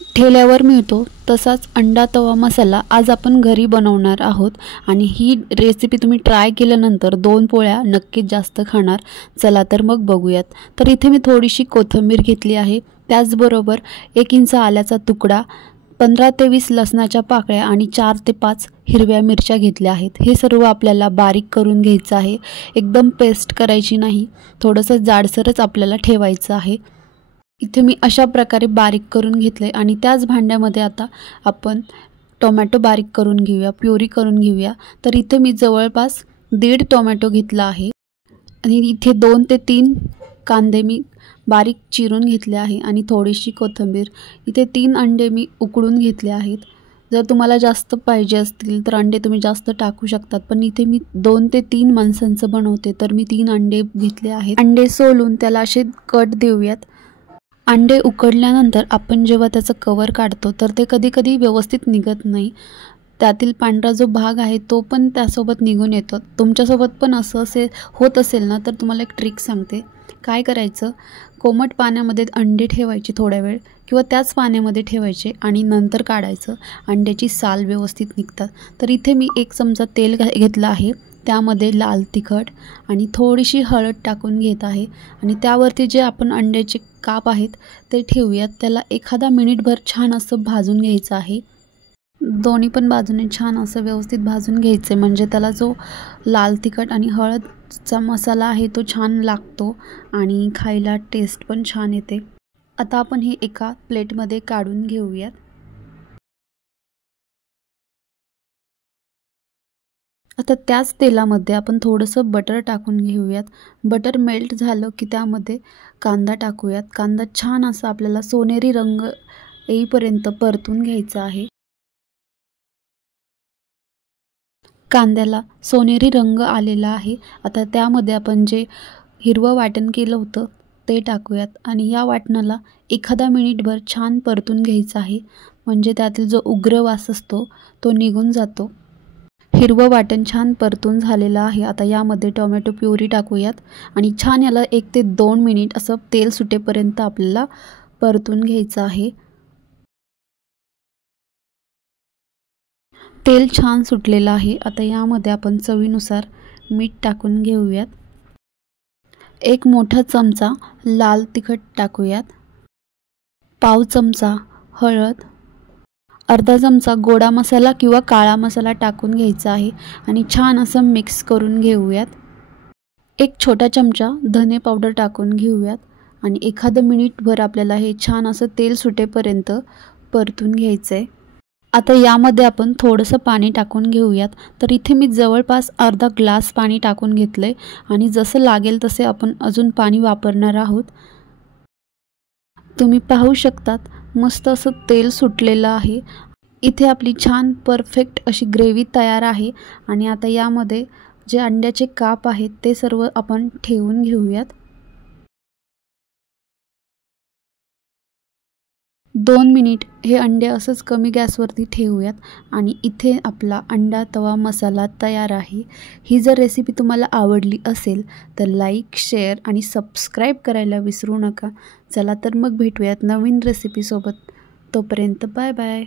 ठेल्यावर मिळतो तसाच अंडा तवा मसाला आज आपण घरी बनवणार आहोत आणि ही रेसिपी तुम्ही ट्राय केल्यानंतर 2 पोळ्या नक्कीच जास्त खाणार। चला तर मग बघूयात। तर इथे मी थोडीशी कोथिंबीर घेतली आहे, त्याचबरोबर 1 इंच आल्याचा तुकडा, 15 ते 20 लसणाच्या पाकळ्या आणि 4 ते 5 हिरव्या मिरच्या घेतल्या आहेत। हे सर्व आपल्याला बारीक करून घ्यायचं आहे, एकदम पेस्ट करायची नाही, थोडंसं जाडसरच आपल्याला ठेवायचं आहे। इथे मी अशा प्रकारे बारीक करून घेतले आणि त्याच भांड्यामध्ये आता आपण टोमॅटो बारीक करून घेऊया, प्युरी करून घेऊया। तर इथे मी जवळपास 1.5 टोमॅटो घेतला आहे आणि इथे 2 ते 3 कांदे मी बारीक चिरून घेतले आहे आणि थोडीशी कोथिंबीर। इथे 3 अंडे मी उकडून घेतले आहेत। जर तुम्हाला जास्त पाहिजे असतील तर अंडे तुम्ही जास्त टाकू शकतात, पण इथे मी 2 ते 3 माणसांचं बनवते तर मी 3 अंडे घेतले आहेत। अंडे सोलून त्याला असे कट देऊयात। अंडे उकडल्यानंतर आपण जेव्हा त्याचं कवर काढतो तर ते कधी-कधी व्यवस्थित निघत नाही, त्यातील पांढरा जो भाग आहे तो पण त्यासोबत निघून येतो। तुमच्यासोबत पण असं होत असेल ना, तर तुम्हाला एक ट्रिक सांगते। काय करायचं, कोमट पाण्यामध्ये अंडे ठेवायचे थोड्या वेळ किंवा त्याच पाण्यामध्ये ठेवायचे आणि नंतर काढायचं, अंड्याची साल व्यवस्थित निघतात। तर इथे मी 1 चमचा तेल घेतलं आहे, त्यामध्ये लाल तिखट आणि थोडीशी हळद टाकून घेत आहे आणि त्यावरती जे आपण अंड्याचे काप आहेत ते ठेवूयात। त्याला एखादा मिनिटभर छान असं भाजून घ्यायचं आहे, दोन्ही पण बाजूने छान असं व्यवस्थित भाजून घ्यायचे, म्हणजे त्याला जो लाल तिखट आणि हळदचा मसाला आहे तो छान लागतो आणि खायला टेस्ट पण छान येते। आता आपण हे एका प्लेटमध्ये काढून घेऊयात। आता त्याच तेलामध्ये आपण थोडंसं बटर टाकून घेऊयात। बटर मेल्ट झालं की त्यामध्ये कांदा टाकूयात। कांदा छान असा आपल्याला सोनेरी रंग येईपर्यंत परतून घ्यायचा आहे। कांद्याला सोनेरी रंग आलेला आहे। आता त्यामध्ये आपण जे हिरवं वाटण केलं होतं ते टाकूयात आणि या वाटणाला एखादा मिनिटभर छान परतून घ्यायचं आहे, म्हणजे त्यातील जो उग्र वास असतो तो निघून जातो। हिरवं वाटण छान परतून झालेलं आहे। आता यामध्ये टोमॅटो प्युरी टाकूयात आणि छान याला 1 ते 2 मिनिट असं तेल सुटेपर्यंत आपल्याला परतून घ्यायचं आहे। तेल छान सुटलेलं आहे। आता यामध्ये आपण चवीनुसार मीठ टाकून घेऊयात। 1 मोठा चमचा लाल तिखट टाकूयात, पाव चमचा हळद, अर्धा चमचा गोडा मसाला किंवा काळा मसाला टाकून घ्यायचा आहे आणि छान असं मिक्स करून घेऊयात। 1 छोटा चमचा धने पावडर टाकून घेऊयात आणि एखादं मिनिटभर आपल्याला हे छान असं तेल सुटेपर्यंत परतून घ्यायचं आहे। आता यामध्ये आपण थोडंसं पाणी टाकून घेऊयात। तर इथे मी जवळपास अर्धा ग्लास पाणी टाकून घेतले आणि जसं लागेल तसे आपण अजून पाणी वापरणार आहोत। तुम्ही पाहू शकतात मस्त असं तेल सुटलेलं आहे। इथे आपली छान परफेक्ट अशी ग्रेव्ही तयार आहे आणि आता यामध्ये जे अंड्याचे काप आहेत ते सर्व आपण ठेवून घेऊयात। 2 मिनिट हे अंडे असंच कमी गॅसवरती ठेवूयात आणि इथे आपला अंडा तवा मसाला तयार आहे। ही जर रेसिपी तुम्हाला आवडली असेल तर लाईक, शेअर आणि सबस्क्राईब करायला विसरू नका। चला तर मग भेटूयात नवीन रेसिपीसोबत, तोपर्यंत बाय बाय।